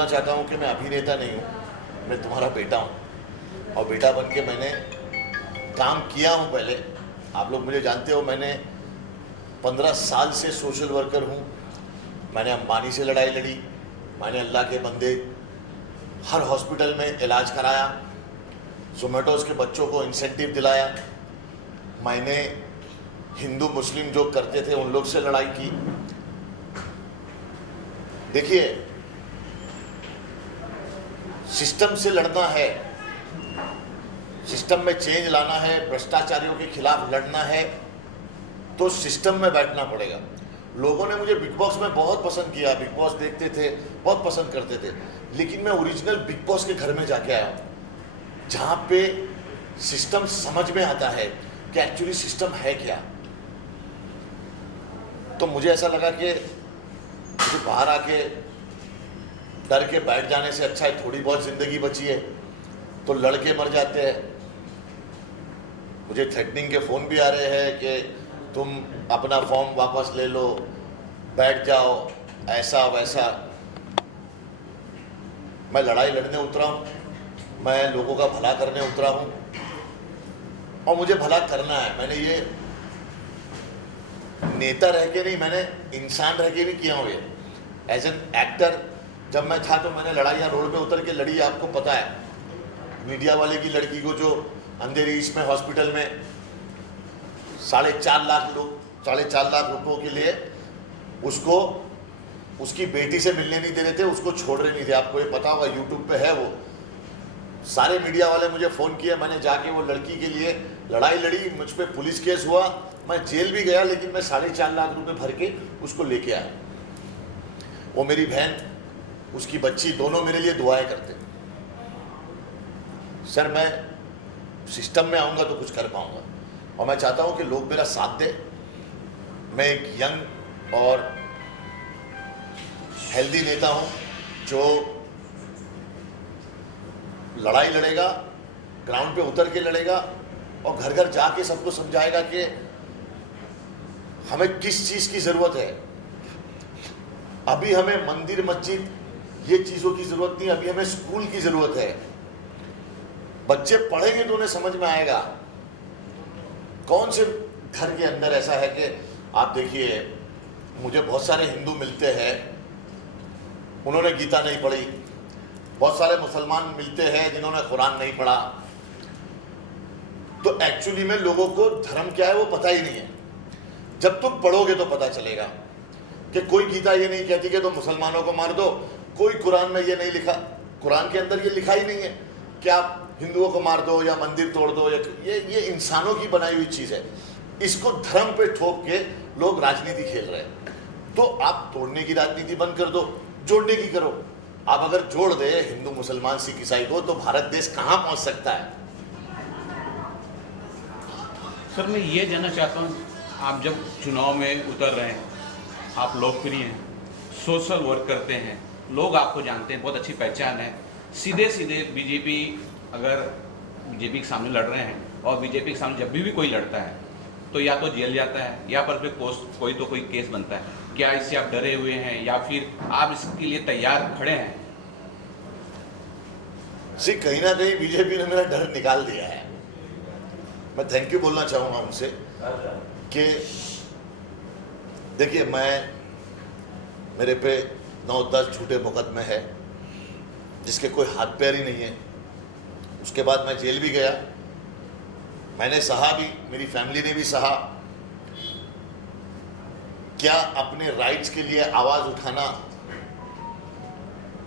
बोलना चाहता हूँ कि मैं अभिनेता नहीं हूँ, मैं तुम्हारा बेटा हूँ और बेटा बन के मैंने काम किया हूँ पहले। आप लोग मुझे जानते हो, मैंने 15 साल से सोशल वर्कर हूँ। मैंने अंबानी से लड़ाई लड़ी, मैंने अल्लाह के बंदे हर हॉस्पिटल में इलाज कराया, जोमेटोज़ के बच्चों को इंसेंटिव दिलाया, मैंने हिंदू मुस्लिम जो करते थे उन लोग से लड़ाई की। देखिए, सिस्टम से लड़ना है, सिस्टम में चेंज लाना है, भ्रष्टाचारियों के खिलाफ लड़ना है, तो सिस्टम में बैठना पड़ेगा। लोगों ने मुझे बिग बॉस में बहुत पसंद किया, बिग बॉस देखते थे, बहुत पसंद करते थे, लेकिन मैं ओरिजिनल बिग बॉस के घर में जाके आया हूँ, जहाँ पे सिस्टम समझ में आता है कि एक्चुअली सिस्टम है क्या। तो मुझे ऐसा लगा कि मुझे बाहर आके डर के बैठ जाने से अच्छा है, थोड़ी बहुत ज़िंदगी बची है तो लड़के मर जाते हैं। मुझे थ्रेटनिंग के फ़ोन भी आ रहे हैं कि तुम अपना फॉर्म वापस ले लो, बैठ जाओ, ऐसा वैसा। मैं लड़ाई लड़ने उतरा हूँ, मैं लोगों का भला करने उतरा हूँ और मुझे भला करना है। मैंने ये नेता रह के नहीं, मैंने इंसान रह के भी किया हूँ ये। एज एन एक्टर जब मैं था तो मैंने लड़ाइयाँ रोड पे उतर के लड़ी, आपको पता है। मीडिया वाले की लड़की को जो अंधेरी ईस्ट में हॉस्पिटल में 4.5 लाख लोग 4.5 लाख रुपयों के लिए उसको उसकी बेटी से मिलने नहीं दे रहे थे, उसको छोड़ रहे नहीं थे। आपको ये पता होगा, यूट्यूब पे है वो। सारे मीडिया वाले मुझे फ़ोन किए, मैंने जाके वो लड़की के लिए लड़ाई लड़ी, मुझ पर पुलिस केस हुआ, मैं जेल भी गया, लेकिन मैं 4.5 लाख रुपए भर के उसको लेके आया। वो मेरी बहन, उसकी बच्ची, दोनों मेरे लिए दुआएं करते। सर, मैं सिस्टम में आऊँगा तो कुछ कर पाऊँगा और मैं चाहता हूँ कि लोग मेरा साथ दें। मैं एक यंग और हेल्दी नेता हूँ जो लड़ाई लड़ेगा, ग्राउंड पे उतर के लड़ेगा और घर घर जाके सबको समझाएगा कि हमें किस चीज़ की ज़रूरत है। अभी हमें मंदिर मस्जिद ये चीज़ों की ज़रूरत नहीं, अभी हमें स्कूल की ज़रूरत है। बच्चे पढ़ेंगे तो उन्हें समझ में आएगा। कौन से घर के अंदर ऐसा है कि आप देखिए, मुझे बहुत सारे हिंदू मिलते हैं, उन्होंने गीता नहीं पढ़ी। बहुत सारे मुसलमान मिलते हैं जिन्होंने कुरान नहीं पढ़ा। तो एक्चुअली में लोगों को धर्म क्या है वो पता ही नहीं है। जब तुम पढ़ोगे तो पता चलेगा कि कोई गीता ये नहीं कहती कि तुम मुसलमानों को मार दो, कोई कुरान में ये नहीं लिखा, कुरान के अंदर ये लिखा ही नहीं है कि आप हिंदुओं को मार दो या मंदिर तोड़ दो। ये इंसानों की बनाई हुई चीज़ है। इसको धर्म पे ठोक के लोग राजनीति खेल रहे हैं। तो आप तोड़ने की राजनीति बंद कर दो, जोड़ने की करो। आप अगर जोड़ दे हिंदू मुसलमान सिख ईसाई को, तो भारत देश कहाँ पहुँच सकता है। सर, मैं ये जानना चाहता हूँ, आप जब चुनाव में उतर रहे हैं, आप लोकप्रिय हैं, सोशल वर्क करते हैं, लोग आपको जानते हैं, बहुत अच्छी पहचान है। सीधे सीधे बीजेपी, अगर बीजेपी के सामने लड़ रहे हैं और बीजेपी के सामने जब भी कोई लड़ता है तो या तो जेल जाता है या पर फिर कोई केस बनता है। क्या इससे आप डरे हुए हैं या फिर आप इसके लिए तैयार खड़े हैं? जी, कहीं ना कहीं बीजेपी ने मेरा डर निकाल दिया है। मैं थैंक यू बोलना चाहूँगा उनसे कि देखिए, मेरे पे 9-10 झूठे मुकदमे हैं जिसके कोई हाथ पैर ही नहीं है। उसके बाद मैं जेल भी गया, मैंने सहा भी, मेरी फैमिली ने भी सहा। क्या अपने राइट्स के लिए आवाज़ उठाना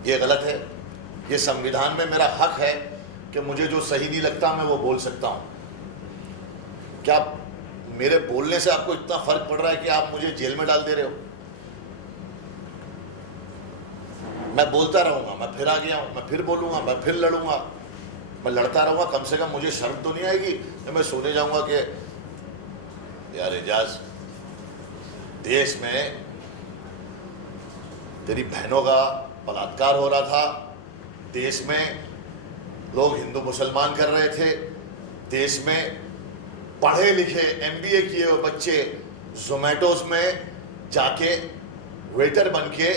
ये गलत है? ये संविधान में मेरा हक है कि मुझे जो सही नहीं लगता मैं वो बोल सकता हूँ। क्या मेरे बोलने से आपको इतना फर्क पड़ रहा है कि आप मुझे जेल में डाल दे रहे हो? मैं बोलता रहूँगा, मैं फिर आ गया हूँ, मैं फिर बोलूँगा, मैं फिर लड़ूंगा, मैं लड़ता रहूँगा। कम से कम मुझे शर्म तो नहीं आएगी कि मैं सोने जाऊँगा कि यार एजाज, देश में तेरी बहनों का बलात्कार हो रहा था, देश में लोग हिंदू मुसलमान कर रहे थे, देश में पढ़े लिखे MBA किए हुए बच्चे जोमेटोज़ में जाके वेटर बन के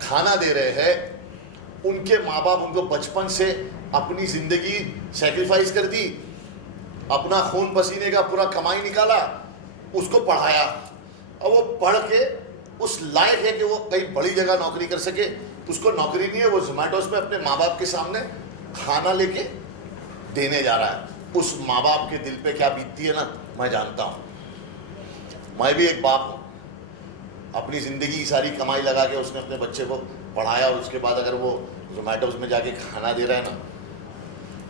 खाना दे रहे हैं, उनके माँ बाप उनको बचपन से अपनी ज़िंदगी सेक्रीफाइस कर दी, अपना खून पसीने का पूरा कमाई निकाला, उसको पढ़ाया, और वो पढ़ के उस लायक है कि वो कहीं बड़ी जगह नौकरी कर सके। उसको नौकरी नहीं है, वो जोमेटोस में अपने माँ बाप के सामने खाना लेके देने जा रहा है। उस माँ बाप के दिल पे क्या बीतती है ना, मैं जानता हूँ। मैं भी एक बाप हूँ, अपनी ज़िंदगी की सारी कमाई लगा के उसने अपने बच्चे को पढ़ाया, और उसके बाद अगर वो जोमेटोस में जाके खाना दे रहा है ना,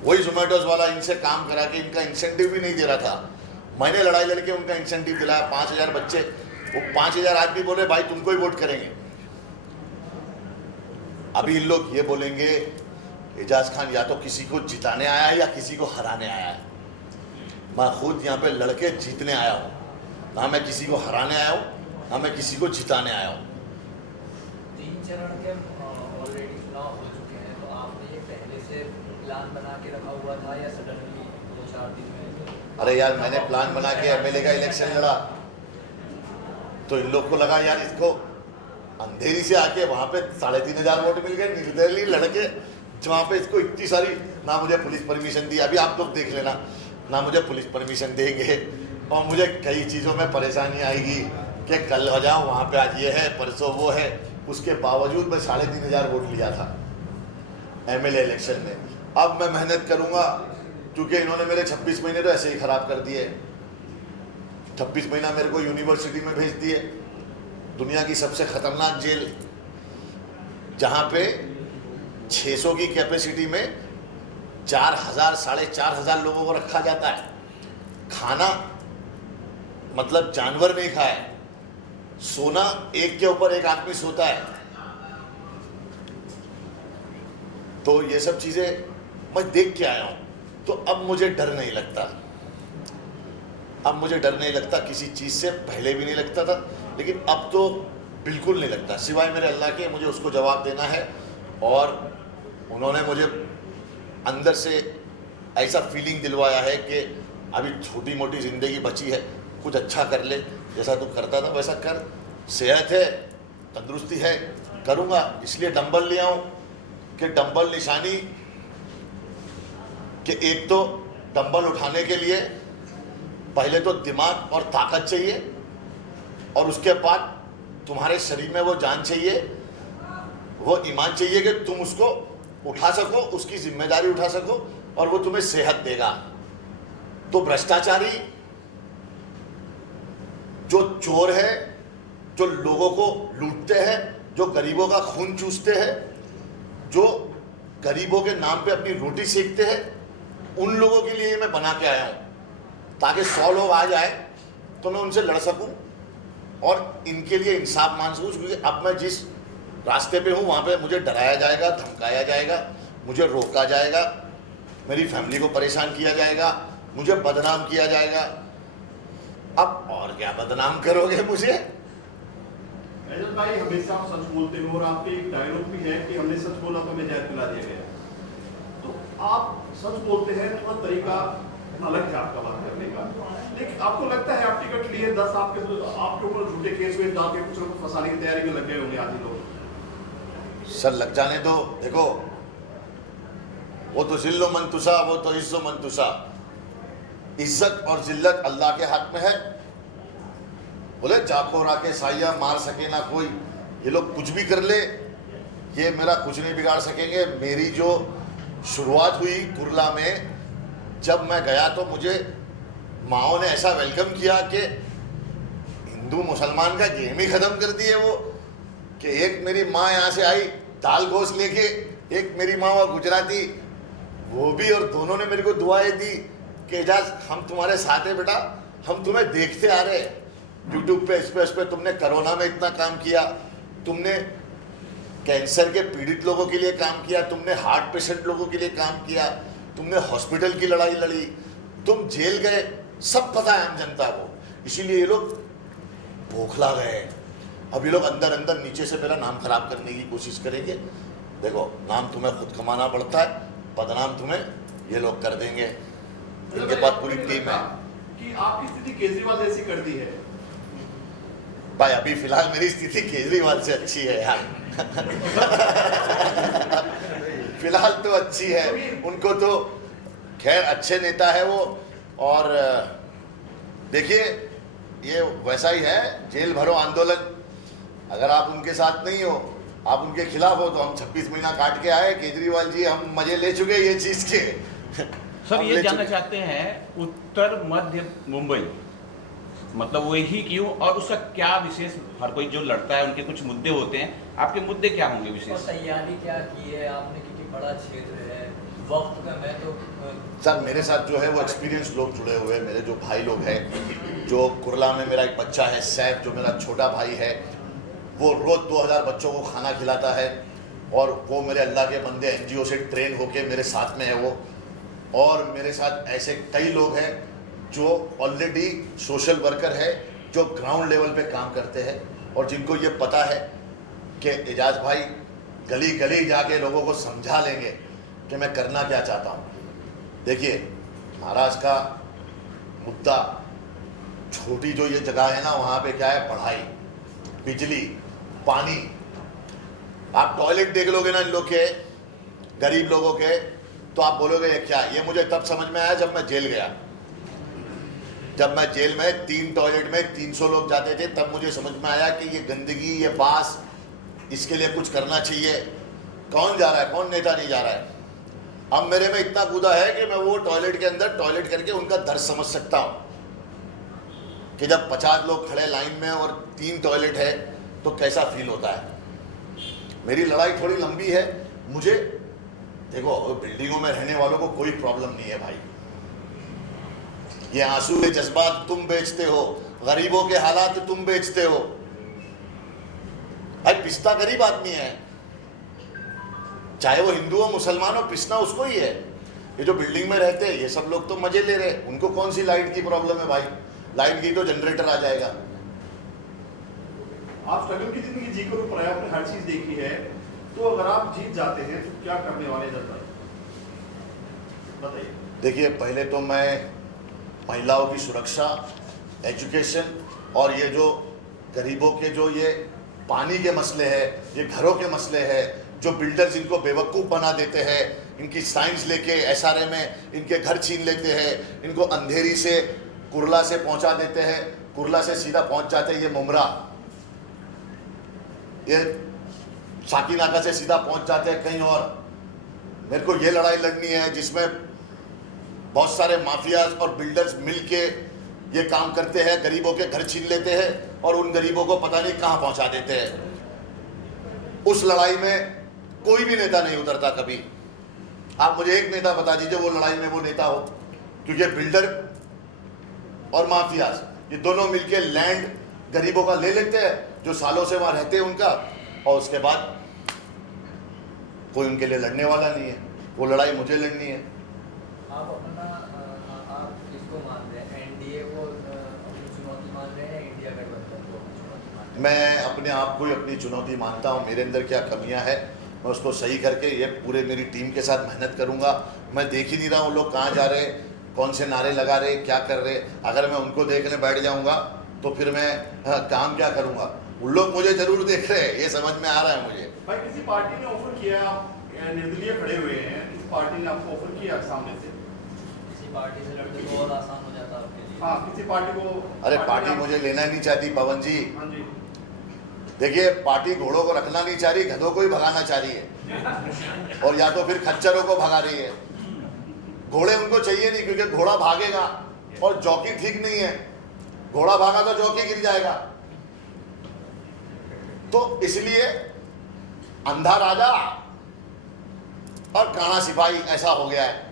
वही जोमेटोस वाला इनसे काम करा के इनका इंसेंटिव भी नहीं दे रहा था। मैंने लड़ाई लड़के उनका इंसेंटिव दिलाया, 5,000 बच्चे, वो 5,000 आदमी बोले भाई तुमको ही वोट करेंगे। अभी इन लोग ये बोलेंगे एजाज खान या तो किसी को जिताने आया है या किसी को हराने आया है। मैं खुद यहाँ पे लड़के जीतने आया हूँ, ना मैं किसी को हराने आया हूँ, ना मैं किसी को जिताने आया हूँ। 3 चरण के ऑलरेडी चुनाव हो चुके हैं, तो आपने ये पहले से प्लान बना के रखा हुआ था या सडनली 2-4 दिन में? अरे यार, मैंने प्लान बना के एमएलए का इलेक्शन लड़ा, तो इन लोग को लगा यार इसको अंधेरी से आके वहाँ पे 3,500 वोट मिल गए, निर्दलीय लड़के जहाँ पे इसको इतनी सारी, ना मुझे पुलिस परमिशन दी। अभी आप लोग देख लेना, ना मुझे पुलिस परमिशन देंगे, और मुझे कई चीज़ों में परेशानी आएगी कि कल हो जाओ वहाँ पे, आज ये है, परसों वो है। उसके बावजूद मैं 3,500 वोट लिया था एमएलए इलेक्शन में। अब मैं मेहनत करूँगा, क्योंकि इन्होंने मेरे 26 महीने तो ऐसे ही ख़राब कर दिए। 26 महीना मेरे को यूनिवर्सिटी में भेज दिए, दुनिया की सबसे ख़तरनाक जेल, जहाँ पे 600 की कैपेसिटी में 4,000 4,500 लोगों को रखा जाता है। खाना मतलब जानवर नहीं खाए, सोना एक के ऊपर एक आदमी सोता है। तो ये सब चीज़ें मैं देख के आया हूँ, तो अब मुझे डर नहीं लगता। अब मुझे डर नहीं लगता किसी चीज़ से, पहले भी नहीं लगता था, लेकिन अब तो बिल्कुल नहीं लगता। सिवाय मेरे अल्लाह के, मुझे उसको जवाब देना है। और उन्होंने मुझे अंदर से ऐसा फीलिंग दिलवाया है कि अभी छोटी मोटी ज़िंदगी बची है, कुछ अच्छा कर ले, जैसा तू करता था वैसा कर। सेहत है, तंदुरुस्ती है, करूँगा। इसलिए डंबल ले आऊँ कि डंबल निशानी कि एक तो डंबल उठाने के लिए पहले तो दिमाग और ताकत चाहिए, और उसके बाद तुम्हारे शरीर में वो जान चाहिए, वो ईमान चाहिए कि तुम उसको उठा सको, उसकी जिम्मेदारी उठा सको, और वो तुम्हें सेहत देगा। तो भ्रष्टाचारी जो चोर है, जो लोगों को लूटते हैं, जो गरीबों का खून चूसते हैं, जो गरीबों के नाम पे अपनी रोटी सेकते हैं, उन लोगों के लिए मैं बना के आया हूँ, ताकि 100 लोग आ जाए तो मैं उनसे लड़ सकूं और इनके लिए इंसाफ मान सकूं। क्योंकि अब मैं जिस रास्ते पे हूँ वहाँ पे मुझे डराया जाएगा, धमकाया जाएगा, मुझे रोका जाएगा, मेरी फैमिली को परेशान किया जाएगा, मुझे बदनाम किया जाएगा। अब और क्या बदनाम करोगे मुझे? एजाज भाई हमेशा आप सच बोलते हो, और आपके एक डायलॉग भी है कि हमने सच बोला तो हमें जहर पिला दिया गया। तो आप सच बोलते हैं, थोड़ा तरीका अलग है आपका बात करने का, लेकिन आपको लगता है आप टिकट लिए 10 आपके ऊपर झूठे केस में डाल के कुछ लोग फंसाने की तैयारी में लग गए होंगे आदि लोग? सर लग जाने दो। देखो, वो तो जिल्लो मंतुसा, वो तो इज्जो मंतुसा। इज्जत और जिल्लत अल्लाह के हाथ में है। बोले जाको राके साया मार सके ना कोई। ये लोग कुछ भी कर ले, ये मेरा कुछ नहीं बिगाड़ सकेंगे। मेरी जो शुरुआत हुई कुरला में, जब मैं गया तो मुझे माओ ने ऐसा वेलकम किया कि हिंदू मुसलमान का गेम ही ख़त्म कर दिए वो। कि एक मेरी माँ यहाँ से आई दाल गोश्त लेके, एक मेरी माँ वहाँ गुजराती, वो भी, और दोनों ने मेरे को दुआएं दी कि एजाज हम तुम्हारे साथ हैं बेटा, हम तुम्हें देखते आ रहे यूट्यूब पे, इस पे तुमने कोरोना में इतना काम किया, तुमने कैंसर के पीड़ित लोगों के लिए काम किया, तुमने हार्ट पेशेंट लोगों के लिए काम किया, तुमने हॉस्पिटल की लड़ाई लड़ी, तुम जेल गए, सब पता है आम जनता को। इसीलिए ये लोग बौखला गए। अब ये लोग अंदर अंदर नीचे से मेरा नाम खराब करने की कोशिश करेंगे। देखो, नाम तुम्हें खुद कमाना पड़ता है, बदनाम तुम्हें ये लोग कर देंगे। इनके पास पूरी टीम है कि आपकी स्थिति केजरीवाल जैसी कर दी है। भाई। अभी फिलहाल मेरी स्थिति केजरीवाल से अच्छी है यार। फिलहाल तो अच्छी है, उनको तो खैर अच्छे नेता है वो। और देखिए ये वैसा ही है, जेल भरो आंदोलन। अगर आप उनके साथ नहीं हो, आप उनके खिलाफ हो, तो हम 26 महीना काट के आए केजरीवाल जी, हम मजे ले चुके ये चीज के। सर हम ये ले जानना चुके। चाहते हैं उत्तर मध्य मुंबई, मतलब वही क्यों, और उसका क्या विशेष, हर कोई जो लड़ता है उनके कुछ मुद्दे होते हैं, आपके मुद्दे क्या होंगे और विशेष? तैयारी क्या की है आपने, क्योंकि बड़ा क्षेत्र है, वक्त का मैं तो सर मेरे साथ जो है वो एक्सपीरियंस लोग जुड़े हुए हैं, मेरे जो भाई लोग हैं, जो कुरला में मेरा एक बच्चा है सैफ, जो मेरा छोटा भाई है, वो रोज 2000 बच्चों को खाना खिलाता है, और वो मेरे अल्लाह के बंदे एनजीओ से ट्रेन होके मेरे साथ में है वो। और मेरे साथ ऐसे कई लोग हैं जो ऑलरेडी सोशल वर्कर है, जो ग्राउंड लेवल पे काम करते हैं, और जिनको ये पता है कि एजाज भाई गली गली जाके लोगों को समझा लेंगे कि मैं करना क्या चाहता हूँ। देखिए महाराष्ट्र का मुद्दा, छोटी जो ये जगह है ना, वहाँ पे क्या है, पढ़ाई, बिजली, पानी। आप टॉयलेट देख लोगे ना इन लोग के, गरीब लोगों के, तो आप बोलोगे ये क्या। ये मुझे तब समझ में आया जब मैं जेल गया। जब मैं जेल में 3 टॉयलेट में 300 लोग जाते थे, तब मुझे समझ में आया कि ये गंदगी, ये बास, इसके लिए कुछ करना चाहिए। कौन जा रहा है, कौन नेता नहीं जा रहा है। अब मेरे में इतना कूदा है कि मैं वो टॉयलेट के अंदर टॉयलेट करके उनका दर्द समझ सकता हूँ कि जब 50 लोग खड़े लाइन में और 3 टॉयलेट है तो कैसा फील होता है। मेरी लड़ाई थोड़ी लंबी है। मुझे देखो, बिल्डिंगों में रहने वालों को कोई प्रॉब्लम नहीं है भाई, ये आंसू के जज्बात तुम बेचते हो, गरीबों के हालात तुम बेचते हो। भाई पिसता गरीब आदमी है, चाहे वो हिंदू हो मुसलमान हो, पिसना उसको ही है। ये जो बिल्डिंग में रहते हैं ये सब लोग तो मजे ले रहे हैं, उनको कौन सी लाइट की प्रॉब्लम है भाई। लाइट की तो जनरेटर आ जाएगा। आप स्ट्रगल की जिंदगी जीकर ऊपर आए, आपने हर चीज देखी है, तो अगर आप जीत जाते हैं तो क्या करने वाले जनता, बताइए। देखिए पहले तो मैं महिलाओं की सुरक्षा, एजुकेशन, और ये जो गरीबों के जो ये पानी के मसले हैं, ये घरों के मसले हैं, जो बिल्डर्स इनको बेवकूफ़ बना देते हैं, इनकी साइंस लेके एसआरए में इनके घर छीन लेते हैं, इनको अंधेरी से कुरला से पहुंचा देते हैं, कुरला से सीधा पहुंच जाते हैं ये मुमरा, ये साकीनाका से सीधा पहुंच जाते हैं कहीं और। मेरे को ये लड़ाई लड़नी है जिसमें बहुत सारे माफियाज और बिल्डर्स मिलके ये काम करते हैं, गरीबों के घर छीन लेते हैं और उन गरीबों को पता नहीं कहां पहुंचा देते हैं। उस लड़ाई में कोई भी नेता नहीं उतरता कभी। आप मुझे एक नेता बता दीजिए वो लड़ाई में वो नेता हो, क्योंकि बिल्डर और माफियाज ये दोनों मिलके लैंड गरीबों का ले लेते हैं, जो सालों से वहां रहते हैं उनका, और उसके बाद कोई उनके लिए लड़ने वाला नहीं है। वो लड़ाई मुझे लड़नी है। आप अपना आप किसको मान रहे हैं, एनडीए को अपनी चुनौती मान रहे हैं, इंडिया गठबंधन को अपनी चुनौती मान रहे हैं? मैं अपने आप को ही अपनी चुनौती मानता हूँ। मेरे अंदर क्या कमियां हैं मैं उसको सही करके ये पूरे मेरी टीम के साथ मेहनत करूँगा। मैं देख ही नहीं रहा हूँ लोग कहाँ जा रहे हैं, कौन से नारे लगा रहे, क्या कर रहे। अगर मैं उनको देखने बैठ जाऊँगा तो फिर मैं काम क्या करूँगा। उन लोग मुझे जरूर देख रहे हैं, ये समझ में आ रहा है मुझे। भाई किसी पार्टी ने ऑफर किया, आप निर्दलीय खड़े हुए हैं, किसी पार्टी ने आपको ऑफर किया सामने से? किसी पार्टी से लड़ने तो और आसान हो जाता आपके लिए। हाँ, किसी पार्टी को? अरे ने पार्टी आप- मुझे लेना ही नहीं चाहती पवन जी। हाँ जी। देखिए पार्टी घोड़ों को रखना नहीं चाह रही, गधों को ही भगाना चाह रही है, और या तो फिर खच्चरों को भगा रही है। घोड़े उनको चाहिए नहीं, क्योंकि घोड़ा भागेगा और जॉकी ठीक नहीं है। घोड़ा भागा तो जॉकी गिर जाएगा। तो इसलिए अंधा राजा और काना सिपाही ऐसा हो गया है।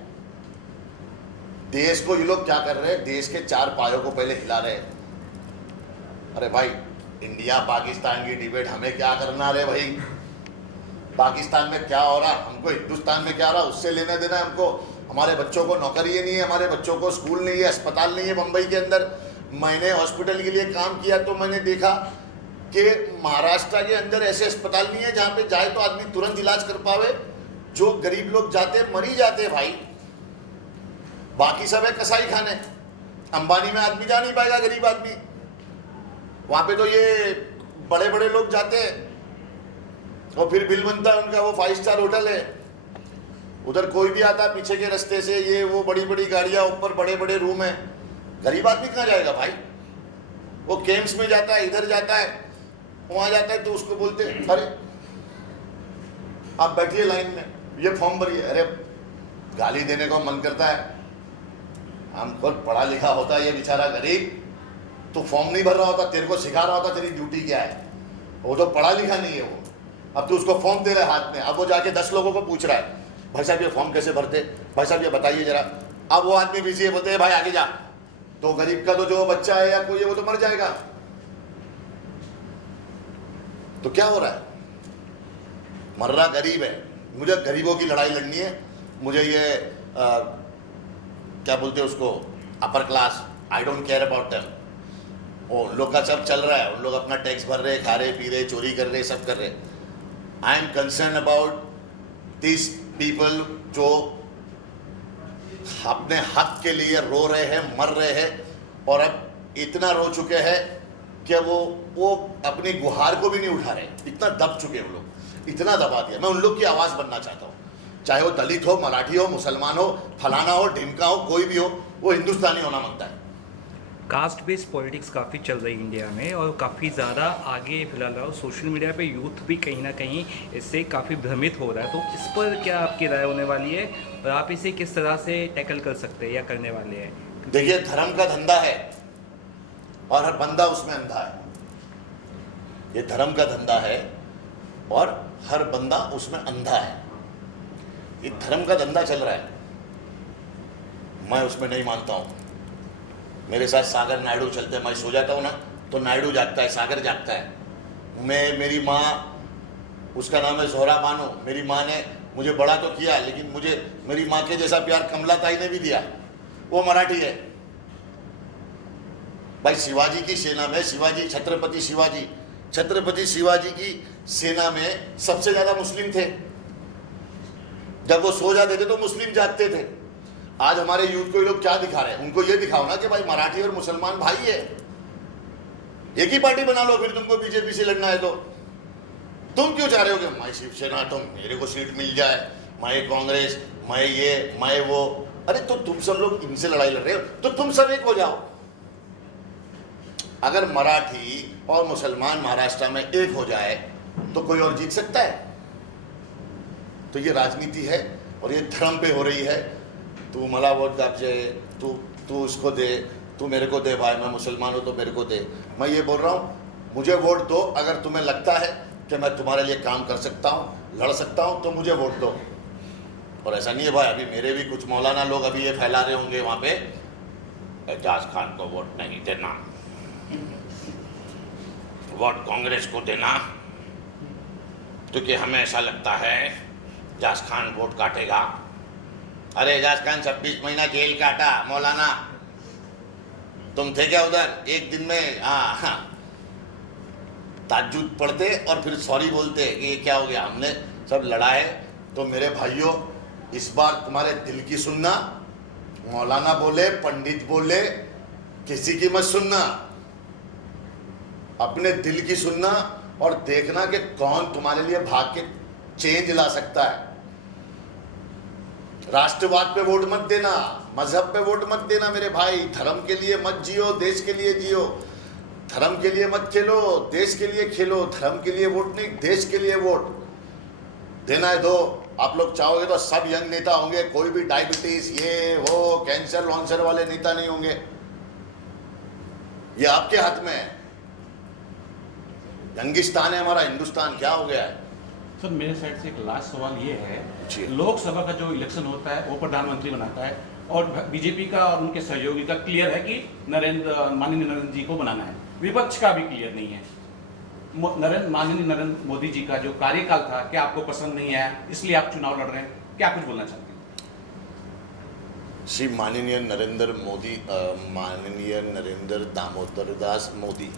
देश को ये लोग क्या कर रहे हैं, देश के 4 पायों को पहले हिला रहे हैं। अरे भाई इंडिया पाकिस्तान की डिबेट हमें क्या करना रे भाई। पाकिस्तान में क्या हो रहा, हमको हिंदुस्तान में क्या हो रहा उससे लेना देना है हमको। हमारे बच्चों को नौकरी नहीं है, हमारे बच्चों को स्कूल नहीं है, अस्पताल नहीं है। मुंबई के अंदर मैंने हॉस्पिटल के लिए काम किया तो मैंने देखा कि महाराष्ट्र के अंदर ऐसे अस्पताल नहीं है जहाँ पे जाए तो आदमी तुरंत इलाज कर पावे। जो गरीब लोग जाते हैं मरी जाते हैं भाई, बाकी सब है कसाई खाने। अंबानी में आदमी जा नहीं पाएगा, गरीब आदमी। वहाँ पे तो ये बड़े बड़े लोग जाते हैं, और फिर बिल बनता है उनका, वो 5 स्टार होटल है, उधर कोई भी आता है पीछे के रास्ते से, ये वो बड़ी बड़ी गाड़ियां, ऊपर बड़े बड़े रूम है, गरीब आदमी कहाँ जाएगा भाई? वो केम्स में जाता है, इधर जाता है, वहां जाता है, तो उसको बोलते हैं अरे आप बैठिए लाइन में, ये फॉर्म भरिए। अरे गाली देने को मन करता है, हमको पढ़ा लिखा होता है ये बेचारा गरीब, तो फॉर्म नहीं भर रहा होता, तेरे को सिखा रहा होता तेरी ड्यूटी क्या है, वो तो पढ़ा लिखा नहीं है वो। अब तू उसको फॉर्म दे रहे हाथ में, अब वो जाके 10 लोगों को पूछ रहा है भाई साहब ये फॉर्म कैसे भरते, भाई साहब ये बताइए जरा। अब वो आदमी बिजी है, बोलते हैं भाई आगे जा, तो गरीब का तो जो बच्चा है या कोई है वो तो मर जाएगा। तो क्या हो रहा है? मर रहा गरीब है। मुझे गरीबों की लड़ाई लड़नी है, मुझे ये क्या बोलते हैं उसको, upper class, I don't care about them. वो उन लोग का सब चल रहा है, उन लोग अपना टैक्स भर रहे, खा रहे, पी रहे, चोरी कर रहे, सब कर रहे। I am concern about this people जो अपने हक के लिए रो रहे हैं, मर रहे हैं, और अब इतना रो चुके हैं कि वो अपनी गुहार को भी नहीं उठा रहे, इतना दब चुके हैं वो लोग, इतना दबा दिया। मैं उन लोग की आवाज़ बनना चाहता हूँ, चाहे वो दलित हो, मराठी हो, मुसलमान हो, फलाना हो, ढिमका हो, कोई भी हो, वो हिंदुस्तानी होना मांगता है। कास्ट बेस्ड पॉलिटिक्स काफ़ी चल रही है इंडिया में और काफ़ी ज़्यादा आगे फिलहाल रहा, सोशल मीडिया पे यूथ भी कहीं ना कहीं इससे काफ़ी भ्रमित हो रहा है। तो इस पर क्या आपकी राय होने वाली है और आप इसे किस तरह से टैकल कर सकते हैं या करने वाले हैं? देखिए, धर्म का धंधा है और हर बंदा उसमें अंधा है। ये धर्म का धंधा है और हर बंदा उसमें अंधा है। ये धर्म का धंधा चल रहा है, मैं उसमें नहीं मानता हूँ। मेरे साथ सागर नायडू चलते हैं, मैं सो जाता हूँ ना तो नायडू जागता है, सागर जागता है। मेरी माँ, उसका नाम है जोहरा बानो, मेरी माँ ने मुझे बड़ा तो किया, लेकिन मुझे मेरी माँ के जैसा प्यार कमला ताई ने भी दिया, वो मराठी है भाई। शिवाजी की सेना में, शिवाजी, छत्रपति शिवाजी की सेना में सबसे ज्यादा मुस्लिम थे। जब वो सो जाते थे तो मुस्लिम जागते थे। आज हमारे यूथ को ये लोग क्या दिखा रहे हैं? उनको ये दिखाओ ना कि भाई मराठी और मुसलमान भाई है, एक ही पार्टी बना लो। फिर तुमको बीजेपी से लड़ना है तो तुम क्यों चाह रहे हो कि मैं शिवसेना, तुम मेरे को सीट मिल जाए, मैं कांग्रेस, मैं ये, मैं वो? अरे तो तुम सब लोग इनसे लड़ाई लड़ रहे हो, तो तुम सब एक हो जाओ। अगर मराठी और मुसलमान महाराष्ट्र में एक हो जाए तो कोई और जीत सकता है? तो ये राजनीति है और ये धर्म पे हो रही है। तू मला वोट दाबजे, तू उसको दे, तू मेरे को दे भाई, मैं मुसलमान हूँ तो मेरे को दे। मैं ये बोल रहा हूँ, मुझे वोट दो अगर तुम्हें लगता है कि मैं तुम्हारे लिए काम कर सकता हूँ, लड़ सकता हूँ, तो मुझे वोट दो। और ऐसा नहीं है भाई, अभी मेरे भी कुछ मौलाना लोग अभी ये फैला रहे होंगे वहाँ पे, एजाज खान को वोट नहीं देना, वोट कांग्रेस को देना, क्योंकि हमें ऐसा लगता है एजाज खान वोट काटेगा। अरे एजाज खान 26 महीना जेल काटा, मौलाना तुम थे क्या उधर? एक दिन में हाँ ताज्जुद पढ़ते और फिर सॉरी बोलते कि ये क्या हो गया, हमने सब लड़ा है। तो मेरे भाइयों, इस बार तुम्हारे दिल की सुनना, मौलाना बोले, पंडित बोले, किसी की मत सुनना, अपने दिल की सुनना और देखना कि कौन तुम्हारे लिए भाग के चेंज ला सकता है। राष्ट्रवाद पे वोट मत देना, मजहब पे वोट मत देना मेरे भाई। धर्म के लिए मत जियो, देश के लिए जियो। धर्म के लिए मत खेलो, देश के लिए खेलो। धर्म के लिए वोट नहीं, देश के लिए वोट देना है दो। आप लोग चाहोगे तो सब यंग नेता होंगे, कोई भी डायबिटीज, ये वो, कैंसर वॉन्सर वाले नेता नहीं होंगे। ये आपके हाथ में है। यंगिस्तान है हमारा हिंदुस्तान, क्या हो गया है? सर मेरे साइड से एक लास्ट सवाल ये है, जी। लोकसभा का जो इलेक्शन होता है वो प्रधानमंत्री बनाता है और बीजेपी का और उनके सहयोगी का क्लियर है कि माननीय नरेंद्र जी को बनाना है, विपक्ष का भी क्लियर नहीं है। माननीय नरेंद्र मोदी जी का जो कार्यकाल था, क्या आपको पसंद नहीं आया, इसलिए आप चुनाव लड़ रहे हैं? क्या कुछ बोलना चाहते हैं? श्री माननीय नरेंद्र मोदी, माननीय नरेंद्र दामोदर दास मोदी,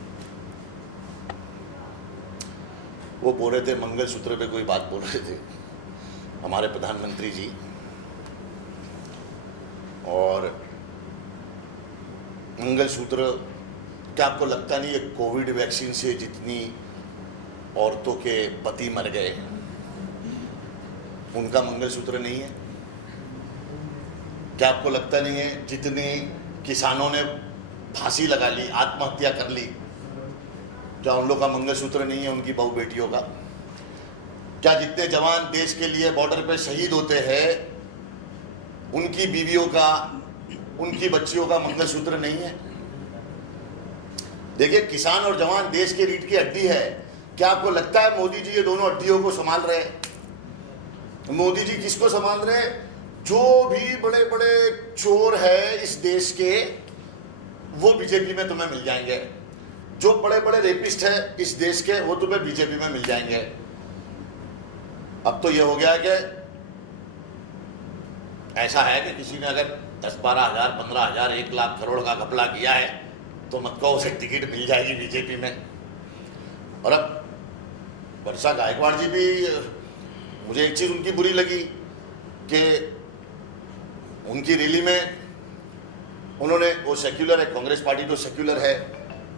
वो बोल रहे थे, मंगलसूत्र पे कोई बात बोल रहे थे हमारे प्रधानमंत्री जी, और मंगलसूत्र, क्या आपको लगता नहीं है कोविड वैक्सीन से जितनी औरतों के पति मर गए, उनका मंगलसूत्र नहीं है? क्या आपको लगता नहीं है जितने किसानों ने फांसी लगा ली, आत्महत्या कर ली, क्या उन लोग का मंगलसूत्र नहीं है उनकी बहू बेटियों का? क्या जितने जवान देश के लिए बॉर्डर पे शहीद होते हैं उनकी बीवियों का, उनकी बच्चियों का मंगलसूत्र नहीं है? देखिए, किसान और जवान देश की रीढ़ की हड्डी है। क्या आपको लगता है मोदी जी ये दोनों हड्डियों को संभाल रहे हैं? मोदी जी किसको संभाल रहे हैं? जो भी बड़े बड़े चोर है इस देश के, वो बीजेपी में तुम्हें मिल जाएंगे। जो बड़े बड़े रेपिस्ट है इस देश के, वो तुम्हें बीजेपी में मिल जाएंगे। अब तो ये हो गया है कि ऐसा है कि किसी ने अगर 10-12 हज़ार, 15 हज़ार, 1 लाख करोड़ का घपला किया है तो मत कहो उसे टिकट मिल जाएगी बीजेपी में। और अब वर्षा गायकवाड़ जी भी, मुझे एक चीज़ उनकी बुरी लगी कि उनकी रैली में उन्होंने, वो सेक्युलर है, कांग्रेस पार्टी तो सेक्युलर है,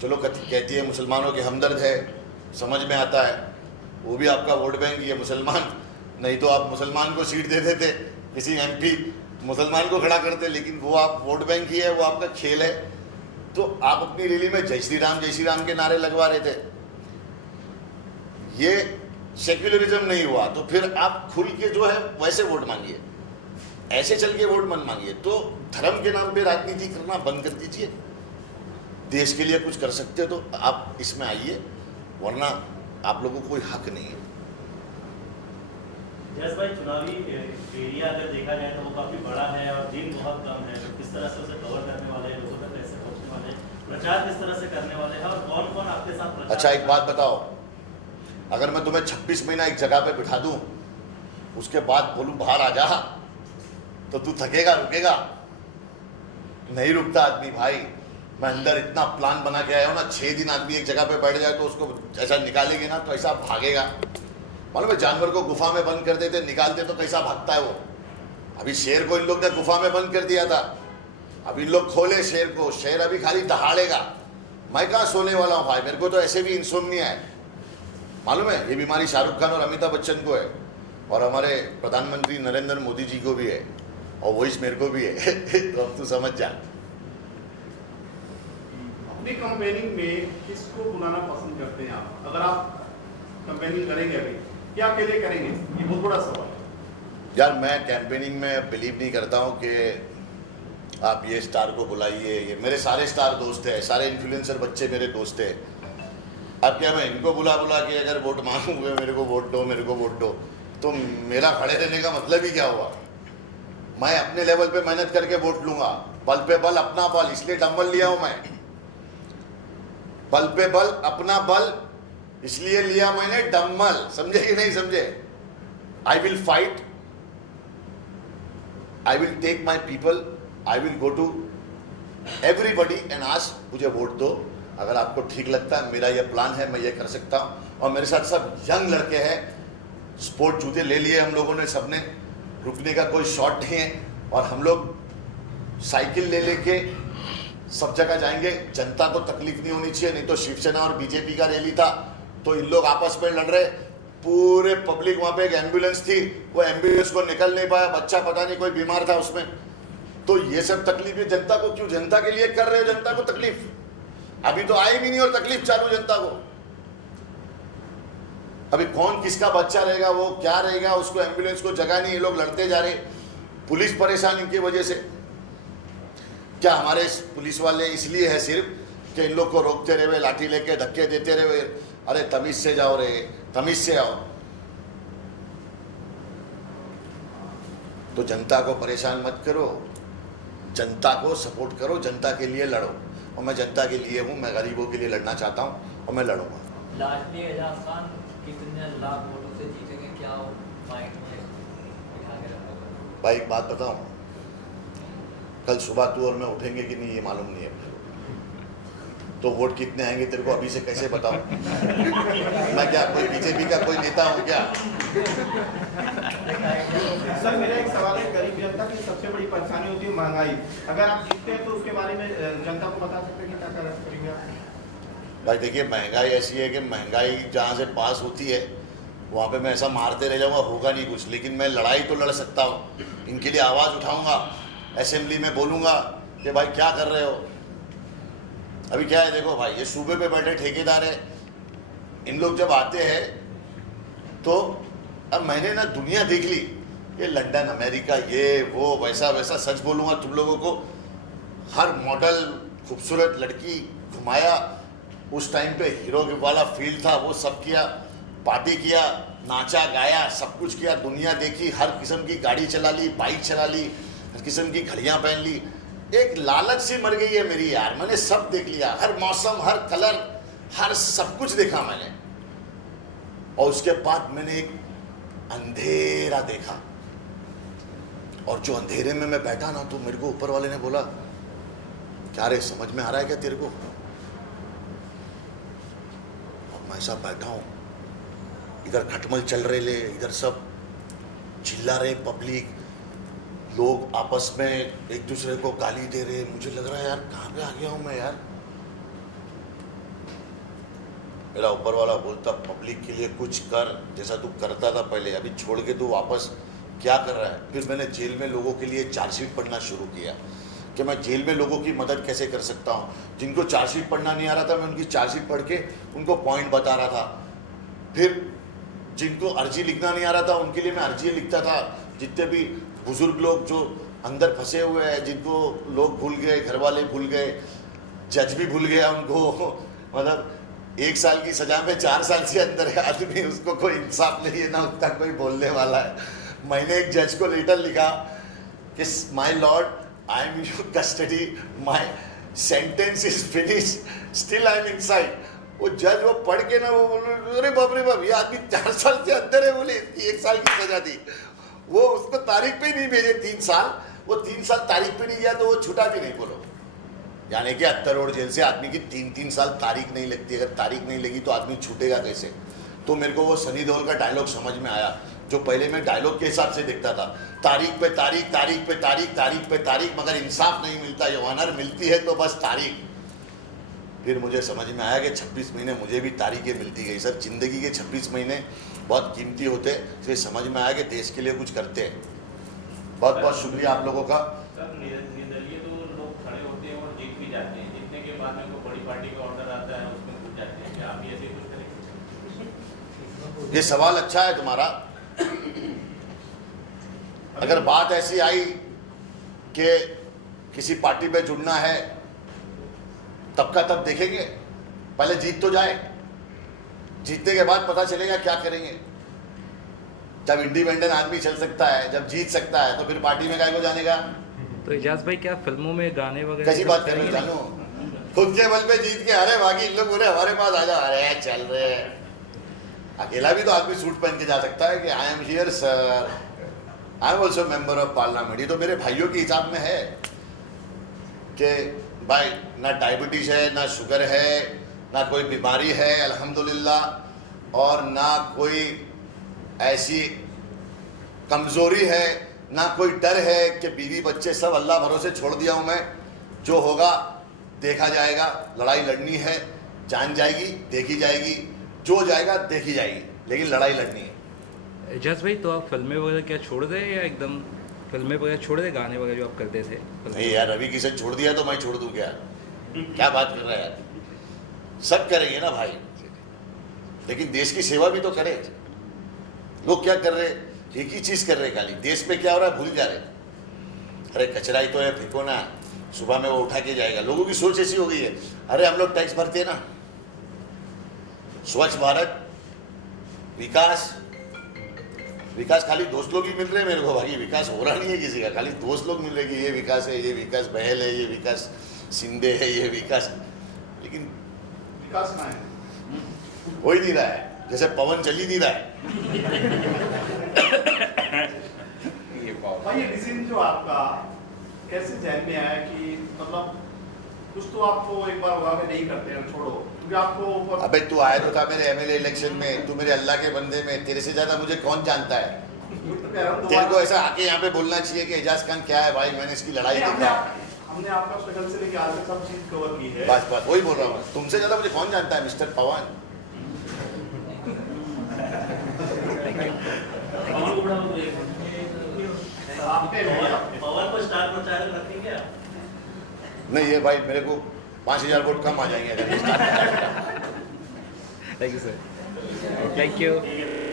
चलो कहती है मुसलमानों के हमदर्द है, समझ में आता है, वो भी आपका वोट बैंक ही है मुसलमान, नहीं तो आप मुसलमान को सीट दे देते, किसी एमपी मुसलमान को खड़ा करते, लेकिन वो आप वोट बैंक ही है, वो आपका खेल है। तो आप अपनी रैली में जय श्री राम के नारे लगवा रहे थे। ये सेक्युलरिज्म नहीं हुआ तो फिर आप खुल के जो है वैसे वोट मांगिए, ऐसे चल के वोट मत मांगिए। तो धर्म के नाम पे राजनीति करना बंद कर दीजिए। देश के लिए कुछ कर सकते हो तो आप इसमें आइए, वरना आप लोगों को कोई हक नहीं है। यस भाई, चुनावी एरिया अगर देखा जाए तो वो काफी बड़ा है और दिन बहुत कम है, तो किस तरह से उसे कवर करने वाले हैं, लोगों तक कैसे पहुंचने वाले हैं, प्रचार किस तरह से करने वाले हैं और कौन कौन आपके साथ प्रचार? अच्छा, एक बात बताओ, अगर मैं तुम्हें 26 महीना एक जगह पे बिठा दूं, उसके बाद बोलूं बाहर आ जा, तो तू थकेगा, रुकेगा? नहीं रुकता आदमी भाई। मैं अंदर इतना प्लान बना के आया हूँ ना, 6 दिन आदमी एक जगह पे बैठ जाए तो उसको ऐसा निकालेंगे ना तो ऐसा भागेगा। मालूम है, जानवर को गुफा में बंद कर देते, निकालते तो कैसा भागता है वो। अभी शेर को इन लोग ने गुफा में बंद कर दिया था, अब इन लोग खोले शेर को, शेर अभी खाली दहाड़ेगा। मैं कहाँ सोने वाला हूँ भाई, मेरे को तो ऐसे भी इंसोम्निया है। मालूम है, ये बीमारी शाहरुख खान और अमिताभ बच्चन को है, और हमारे प्रधानमंत्री नरेंद्र मोदी जी को भी है, और वही मेरे को भी है। तो अब तू समझ जा। अपनी कैंपेनिंग में किसको बुलाना पसंद करते हैं आप? अगर आप कैंपेनिंग करेंगे अभी, क्या अकेले करेंगे? ये बहुत बड़ा सवाल है। यार, मैं कैंपेनिंग में बिलीव नहीं करता हूँ कि आप ये स्टार को बुलाइए। ये मेरे सारे स्टार दोस्त हैं, सारे इन्फ्लुएंसर बच्चे मेरे दोस्त हैं। अब क्या मैं इनको बुला बुला के अगर वोट मांगूंगा, मेरे को वोट दो, मेरे को वोट दो, तो मेरा खड़े रहने का मतलब ही क्या हुआ? मैं अपने लेवल पे मेहनत करके वोट लूंगा, बल पे बल अपना बल, इसलिए डंबल लिया हूं मैं। बल पे बल अपना बल इसलिए लिया मैंने डंबल, समझे कि नहीं समझे? I will fight, I will take my people, I will go to everybody and ask मुझे वोट दो। अगर आपको ठीक लगता है, मेरा ये प्लान है, मैं ये कर सकता हूँ। और मेरे साथ सब यंग लड़के हैं, स्पोर्ट जूते ले लिए हम लोगों ने सबने, रुकने का कोई शॉट नहीं है, और हम लोग साइकिल ले लेके सब जगह जाएंगे। जनता को तकलीफ नहीं होनी चाहिए, नहीं तो शिवसेना और बीजेपी का रैली था तो इन लोग आपस में लड़ रहे, पूरे पब्लिक, वहाँ पे एक एम्बुलेंस थी, वो एम्बुलेंस को निकल नहीं पाया, बच्चा पता नहीं कोई बीमार था उसमें। तो ये सब तकलीफ है जनता को, क्यों जनता के लिए कर रहे हो जनता को तकलीफ? अभी तो आई भी नहीं और तकलीफ चालू जनता को। अभी कौन किसका बच्चा रहेगा, वो क्या रहेगा, उसको एम्बुलेंस को जगह नहीं, ये लोग लड़ते जा रहे, पुलिस परेशान इनकी वजह से। क्या हमारे पुलिस वाले इसलिए है सिर्फ कि इन लोग को रोकते रहे, लाठी लेके धक्के देते रहे? अरे तमीज से जाओ रे, तमीज से आओ। तो जनता को परेशान मत करो, जनता को सपोर्ट करो, जनता के लिए लड़ो। और मैं जनता के लिए हूँ, मैं गरीबों के लिए लड़ना चाहता हूँ और मैं लड़ूंगा। लाडली एजाज खान कितने लाख वोटों से जीतेंगे, क्या माइंड में बिठा के रखा? भाई एक बात बताऊं, कल सुबह तू और मैं उठेंगे कि नहीं ये मालूम नहीं है, तो वोट कितने आएंगे तेरे को अभी से कैसे बताऊं? मैं क्या कोई बीजेपी का कोई नेता हूं क्या? सर, मेरा एक सवाल है, गरीब जनता की सबसे बड़ी परेशानी होती है महंगाई। अगर आप जीतते हैं तो उसके बारे में जनता को बता सकते हैं कि क्या करेंगे आप? भाई देखिए, महंगाई ऐसी है कि महंगाई जहाँ से पास होती है वहाँ पे मैं ऐसा मारते रह जाऊँगा, होगा नहीं कुछ। लेकिन मैं लड़ाई तो लड़ सकता हूँ, इनके लिए आवाज़ उठाऊँगा, असेंबली में बोलूँगा कि भाई क्या कर रहे हो। अभी क्या है देखो भाई, ये सूबे पे बैठे ठेकेदार है, इन लोग जब आते हैं तो अब मैंने ना दुनिया देख ली, ये लंदन अमेरिका ये वो वैसा वैसा। सच बोलूँगा तुम लोगों को, हर मॉडल खूबसूरत लड़की घुमाया, उस टाइम पे हीरो वाला फील्ड था, वो सब किया, पार्टी किया, नाचा गाया, सब कुछ किया, दुनिया देखी, हर किस्म की गाड़ी चला ली, बाइक चला ली, हर किस्म की घड़ियाँ पहन ली। एक लालच सी मर गई है मेरी यार, मैंने सब देख लिया, हर मौसम, हर कलर, हर सब कुछ देखा मैंने। और उसके बाद मैंने एक अंधेरा देखा, और जो अंधेरे में मैं बैठा ना, तो मेरे को ऊपर वाले ने बोला, क्या रे समझ में आ रहा है क्या तेरे को? अब मैं ऐसा बैठा हूँ, इधर खटमल चल रहे ले, इधर सब चिल्ला रहे पब्लिक, लोग आपस में एक दूसरे को गाली दे रहे। मुझे लग रहा है यार कहाँ पे आ गया हूँ मैं यार। मेरा ऊपर वाला बोलता, पब्लिक के लिए कुछ कर, जैसा तू करता था पहले, अभी छोड़ के तू वापस क्या कर रहा है। फिर मैंने जेल में लोगों के लिए चार्जशीट पढ़ना शुरू किया कि मैं जेल में लोगों की मदद कैसे कर सकता हूँ। जिनको चार्जशीट पढ़ना नहीं आ रहा था, मैं उनकी चार्जशीट पढ़ के उनको पॉइंट बता रहा था। फिर जिनको अर्जी लिखना नहीं आ रहा था, उनके लिए मैं अर्जी लिखता था। जितने भी बुजुर्ग लोग जो अंदर फंसे हुए हैं, जिनको लोग भूल गए, घर वाले भूल गए, जज भी भूल गया उनको, मतलब 1 साल की सजा में 4 साल से अंदर है आदमी, उसको कोई इंसाफ नहीं है ना उतना कोई बोलने वाला है। मैंने एक जज को लेटर लिखा कि my Lord, I am in custody, my sentence is finish, still I am inside. वो जज वो पढ़ के ना, वो बोले अरे बाप रे बाप, ये आदमी 4 साल से अंदर है, बोले 1 साल की सजा दी। वो उसको तारीख पे नहीं भेजे 3 साल, वो 3 साल तारीख पे नहीं गया तो वो छूटा भी नहीं। बोलो यानी कि 70 रोड जेल से आदमी की 3-3 साल तारीख नहीं लगती। अगर तारीख नहीं लगी तो आदमी छूटेगा कैसे? तो मेरे को वो सनी देओल का डायलॉग समझ में आया, जो पहले मैं डायलॉग के हिसाब से देखता था, तारीख पे तारीख, तारीख पे तारीख, तारीख पे तारीख, मगर इंसाफ नहीं मिलता। ये ऑनर मिलती है तो बस तारीख। फिर मुझे समझ में आया कि 26 महीने मुझे भी तारीखें मिलती गई। सर जिंदगी के 26 महीने बहुत कीमती होते हैं, इसलिए समझ में आया कि देश के लिए कुछ करते हैं। बहुत बहुत शुक्रिया आप लोगों का। सर निर्दलीय तो लोग खड़े होते हैं और जीत भी जाते हैं, जीतने के बाद में उनको बड़ी पार्टी का ऑर्डर आता है, उसमें घुस जाते हैं। क्या आप भी ऐसे कुछ करेंगे? ये सवाल अच्छा है तुम्हारा। अगर बात ऐसी आई कि किसी पार्टी पे जुड़ना है, तब का तब देखेंगे, पहले जीत तो जाए, जीतने के बाद पता चलेगा क्या करेंगे। जब इंडिपेंडेंट आदमी चल सकता है, जब जीत सकता है, तो फिर पार्टी में काय को जाने का। तो एजाज भाई क्या फिल्मों में गाने वगैरह कैसी बात कर रहे हो जानू? खुद के बल पे जीत के अरे बाकी इन लोग बोले हमारे पास आ जाओ, अरे चल रहे हैं। अकेला भी तो आदमी सूट पहन के जा सकता है कि I am here sir, I am also member of parliament. ये तो मेरे भाइयों के हिसाब में है कि भाई ना डायबिटीज है, ना शुगर है, ना कोई बीमारी है अल्हम्दुलिल्लाह, और ना कोई ऐसी कमज़ोरी है, ना कोई डर है कि बीवी बच्चे सब अल्लाह भरोसे छोड़ दिया हूँ मैं। जो होगा देखा जाएगा, लड़ाई लड़नी है, जान जाएगी देखी जाएगी, जो जाएगा देखी जाएगी, लेकिन लड़ाई लड़नी है। एजाज भाई तो आप फिल्में वगैरह क्या छोड़ दे, या एकदम फिल्में वगैरह छोड़ दे, गाने वगैरह जो आप करते थे? नहीं यार, रवि किशन छोड़ दिया तो मैं छोड़ दूँ क्या? क्या बात कर रहा है यार? सब करेंगे ना भाई, लेकिन देश की सेवा भी तो करें। लोग क्या कर रहे हैं? एक ही चीज़ कर रहे हैं, खाली देश में क्या हो रहा है भूल जा रहे। अरे कचरा ही तो है, फेंको ना, सुबह में वो उठा के जाएगा। लोगों की सोच ऐसी हो गई है, अरे हम लोग टैक्स भरते हैं ना, स्वच्छ भारत, विकास, विकास खाली दोस्त लोग ही मिल रहे हैं मेरे को, बाकी विकास हो रहा नहीं है किसी का। खाली दोस्त लोग मिल रहे कि ये विकास है, ये विकास बहल है, ये विकास सिंधे है, ये विकास, लेकिन विकास ना है, हो ही नहीं रहा है, जैसे पवन चल ही नहीं रहा है। भाई ये डिसीजन जो आपका कैसे जहन में आया कि मतलब कुछ तो आपको एक बार होगा कि नहीं करते हैं, छोड़ो, क्योंकि आपको अबे तू आया तो था मेरे एमएलए इलेक्शन में, तू मेरे अल्लाह के बंदे में, तेरे से ज्यादा मुझे कौन जानता है? तेरे को ऐसा आके यहाँ पे बोलना चाहिए कि एजाज खान क्या है भाई, मैंने इसकी लड़ाई देखा। हमने आपका स्ट्रगल से लेके आज तक सब चीज कवर की है। बस बस वही बोल रहा हूँ, तुमसे ज्यादा मुझे कौन जानता है मिस्टर पवन। पवन उड़ा हो गई। आपके पवन को स्टार प्रचारक रखेंगे आप? नहीं ये भाई मेरे को 5000 वोट कम आ जाएंगे अगर thank you sir, thank you. ठीक है।